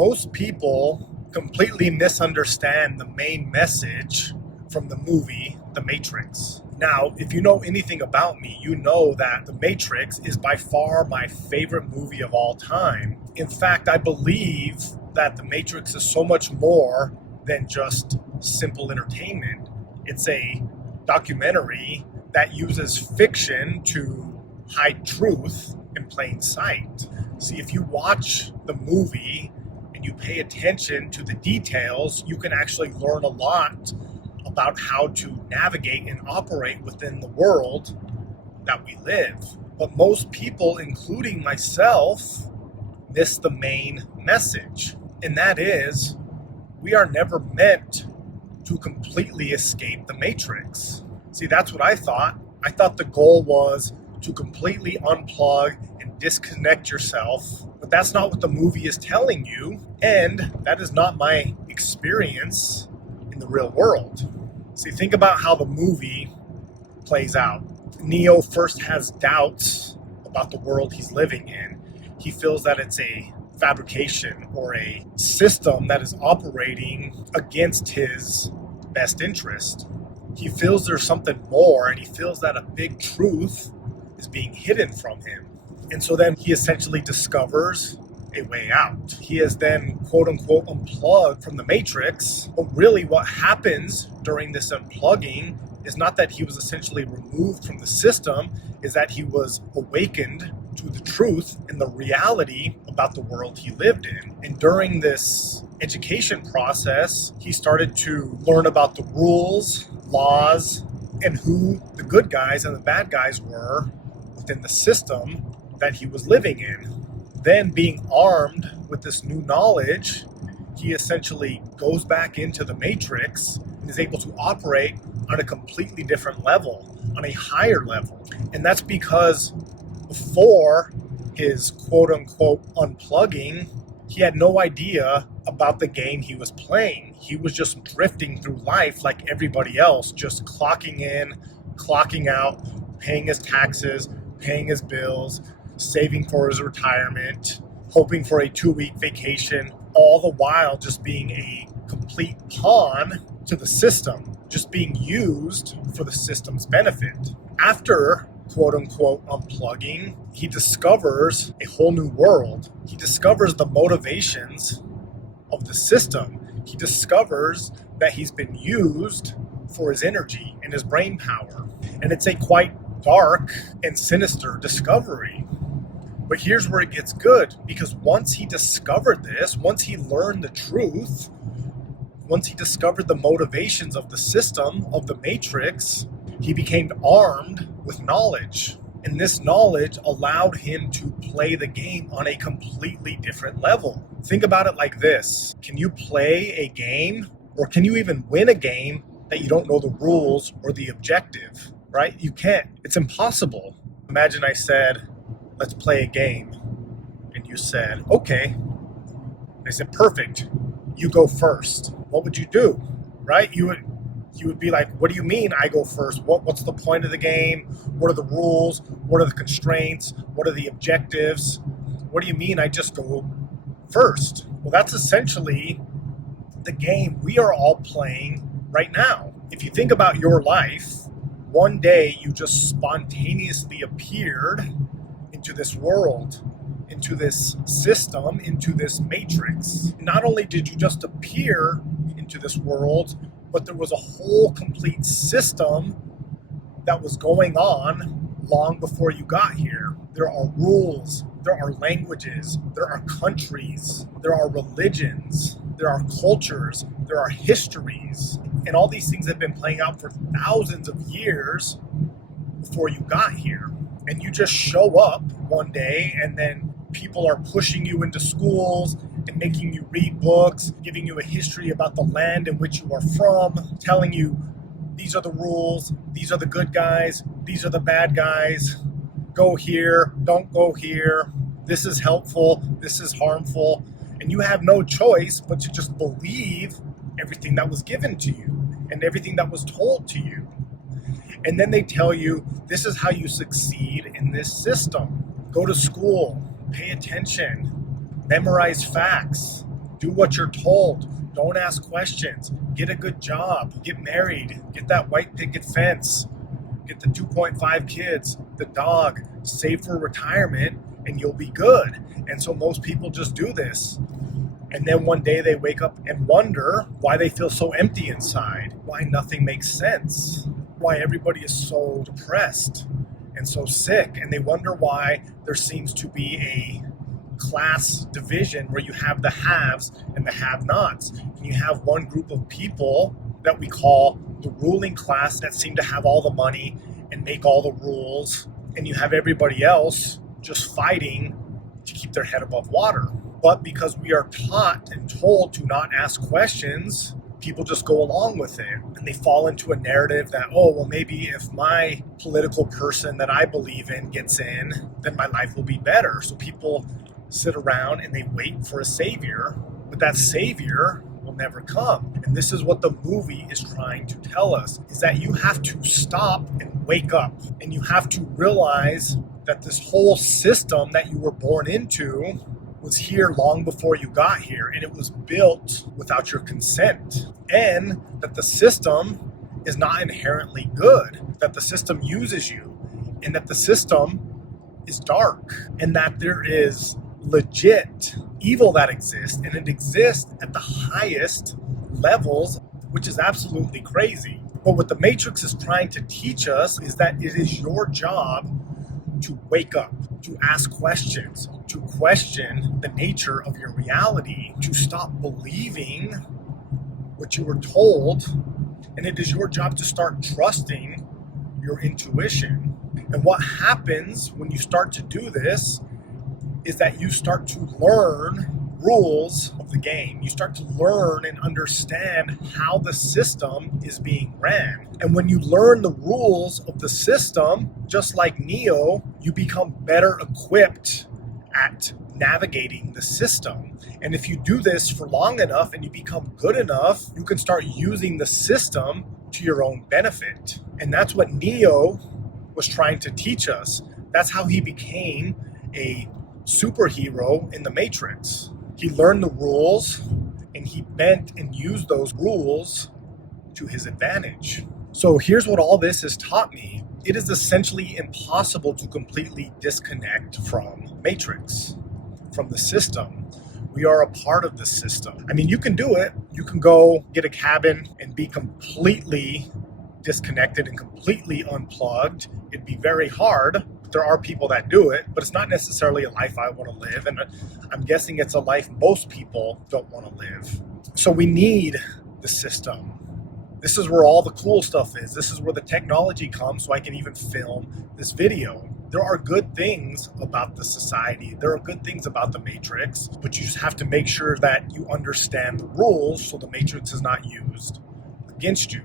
Most people completely misunderstand the main message from the movie The Matrix. Now, if you know anything about me, you know that The Matrix is by far my favorite movie of all time. In fact, I believe that The Matrix is so much more than just simple entertainment. It's a documentary that uses fiction to hide truth in plain sight. See, if you watch the movie and you pay attention to the details, you can actually learn a lot about how to navigate and operate within the world that we live. But most people, including myself, miss the main message. And that is, we are never meant to completely escape the matrix. See, that's what I thought. I thought the goal was to completely unplug and disconnect yourself. But that's not what the movie is telling you. And that is not my experience in the real world. See, think about how the movie plays out. Neo first has doubts about the world he's living in. He feels that it's a fabrication or a system that is operating against his best interest. He feels there's something more, and he feels that a big truth is being hidden from him. And so then he essentially discovers a way out. He is then, quote unquote, unplugged from the matrix. But really what happens during this unplugging is not that he was essentially removed from the system, is that he was awakened to the truth and the reality about the world he lived in. And during this education process, he started to learn about the rules, laws, and who the good guys and the bad guys were within the system that he was living in. Then, being armed with this new knowledge, he essentially goes back into the matrix and is able to operate on a completely different level, on a higher level. And that's because before his quote-unquote unplugging, he had no idea about the game he was playing. He was just drifting through life like everybody else, just clocking in, clocking out, paying his taxes, paying his bills, saving for his retirement, hoping for a 2-week vacation, all the while just being a complete pawn to the system, just being used for the system's benefit. After quote-unquote unplugging, he discovers a whole new world. He discovers the motivations of the system. He discovers that he's been used for his energy and his brain power. And it's a quite dark and sinister discovery. But here's where it gets good, because once he discovered this, once he learned the truth, once he discovered the motivations of the system, of the matrix, he became armed with knowledge. And this knowledge allowed him to play the game on a completely different level. Think about it like this. Can you play a game, or can you even win a game that you don't know the rules or the objective, right? You can't. It's impossible. Imagine I said, let's play a game. And you said, okay. I said, perfect. You go first. What would you do, right? You would be like, what do you mean I go first? What's the point of the game? What are the rules? What are the constraints? What are the objectives? What do you mean I just go first? Well, that's essentially the game we are all playing right now. If you think about your life, one day you just spontaneously appeared into this world, into this system, into this matrix. Not only did you just appear into this world, but there was a whole complete system that was going on long before you got here. There are rules, there are languages, there are countries, there are religions, there are cultures, there are histories, and all these things have been playing out for thousands of years before you got here. And you just show up one day, and then people are pushing you into schools and making you read books, giving you a history about the land in which you are from, telling you these are the rules, these are the good guys, these are the bad guys, go here, don't go here, this is helpful, this is harmful. And you have no choice but to just believe everything that was given to you and everything that was told to you. And then they tell you, this is how you succeed in this system. Go to school, pay attention, memorize facts, Do what you're told. Don't ask questions. Get a good job. Get married. Get that white picket fence. Get the 2.5 kids, the dog, save for retirement, and you'll be good. And so most people just do this. And then one day they wake up and wonder why they feel so empty inside, why nothing makes sense, why everybody is so depressed and so sick. And they wonder why there seems to be a class division where you have the haves and the have-nots. And you have one group of people that we call the ruling class that seem to have all the money and make all the rules. And you have everybody else just fighting to keep their head above water. But because we are taught and told to not ask questions, people just go along with it. And they fall into a narrative that, oh, well, maybe if my political person that I believe in gets in, then my life will be better. So people sit around and they wait for a savior, but that savior will never come. And this is what the movie is trying to tell us, is that you have to stop and wake up. And you have to realize that this whole system that you were born into was here long before you got here, and it was built without your consent. And that the system is not inherently good, that the system uses you, and that the system is dark, and that there is legit evil that exists, and it exists at the highest levels, which is absolutely crazy. But what the Matrix is trying to teach us is that it is your job to wake up, to ask questions, to question the nature of your reality, to stop believing what you were told, and it is your job to start trusting your intuition. And what happens when you start to do this is that you start to learn rules of the game. You start to learn and understand how the system is being ran. And when you learn the rules of the system, just like Neo, you become better equipped at navigating the system. And if you do this for long enough and you become good enough, you can start using the system to your own benefit. And that's what Neo was trying to teach us. That's how he became a superhero in the Matrix. He learned the rules and he bent and used those rules to his advantage. So here's what all this has taught me. It is essentially impossible to completely disconnect from Matrix, from the system. We are a part of the system. I mean, you can do it. You can go get a cabin and be completely disconnected and completely unplugged. It'd be very hard. There are people that do it, but it's not necessarily a life I want to live. And I'm guessing it's a life most people don't want to live. So we need the system. This is where all the cool stuff is. This is where the technology comes so I can even film this video. There are good things about the society. There are good things about the Matrix, but you just have to make sure that you understand the rules so the Matrix is not used against you.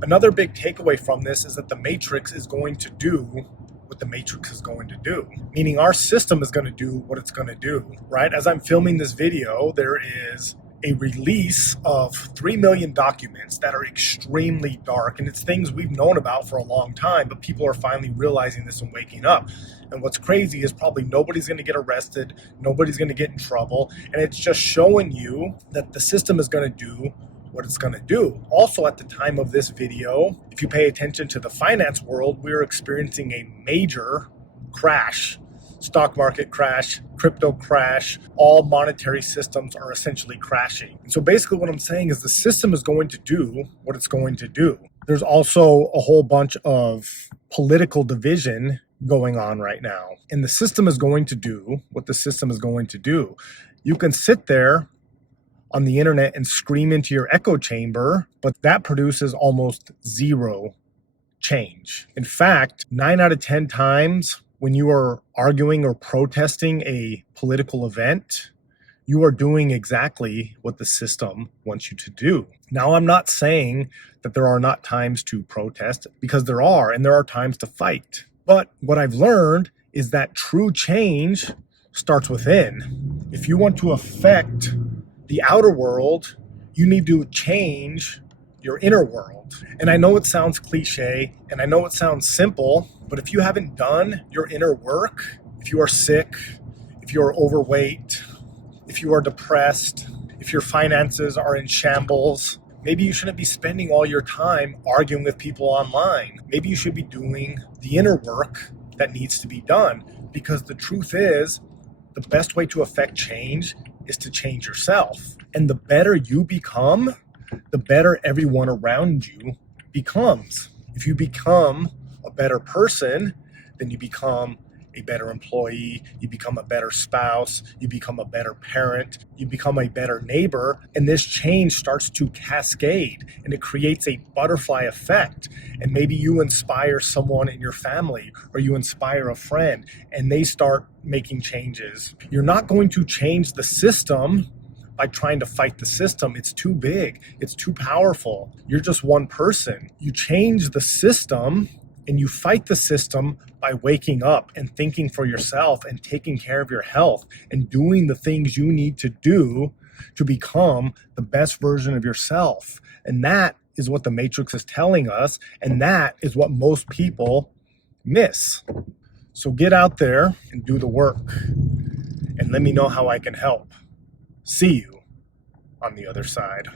Another big takeaway from this is that the Matrix is going to do what the Matrix is going to do, meaning our system is going to do what it's going to do, right? As I'm filming this video, there is a release of 3 million documents that are extremely dark, and it's things we've known about for a long time, but people are finally realizing this and waking up. And what's crazy is probably nobody's going to get arrested, nobody's going to get in trouble, and it's just showing you that the system is going to do what it's going to do. Also, at the time of this video, if you pay attention to the finance world, we're experiencing a major crash. Stock market crash, crypto crash, all monetary systems are essentially crashing. And so basically what I'm saying is the system is going to do what it's going to do. There's also a whole bunch of political division going on right now. And the system is going to do what the system is going to do. You can sit there on the internet and scream into your echo chamber, but that produces almost zero change. In fact, 9 out of 10 times when you are arguing or protesting a political event, you are doing exactly what the system wants you to do. Now, I'm not saying that there are not times to protest, because there are, and there are times to fight. But what I've learned is that true change starts within. If you want to affect the outer world, you need to change your inner world. And I know it sounds cliche, and I know it sounds simple, but if you haven't done your inner work, if you are sick, if you are overweight, if you are depressed, If your finances are in shambles, maybe you shouldn't be spending all your time arguing with people online. Maybe you should be doing the inner work that needs to be done, because the truth is, the best way to affect change is to change yourself. And the better you become, the better everyone around you becomes. If you become a better person, then you become a better employee, you become a better spouse, you become a better parent, you become a better neighbor, and this change starts to cascade and it creates a butterfly effect. And maybe you inspire someone in your family or you inspire a friend and they start making changes. You're not going to change the system by trying to fight the system. It's too big, it's too powerful. You're just one person. You change the system and you fight the system by waking up and thinking for yourself and taking care of your health and doing the things you need to do to become the best version of yourself. And that is what the Matrix is telling us, and that is what most people miss. So get out there and do the work and let me know how I can help. See you on the other side.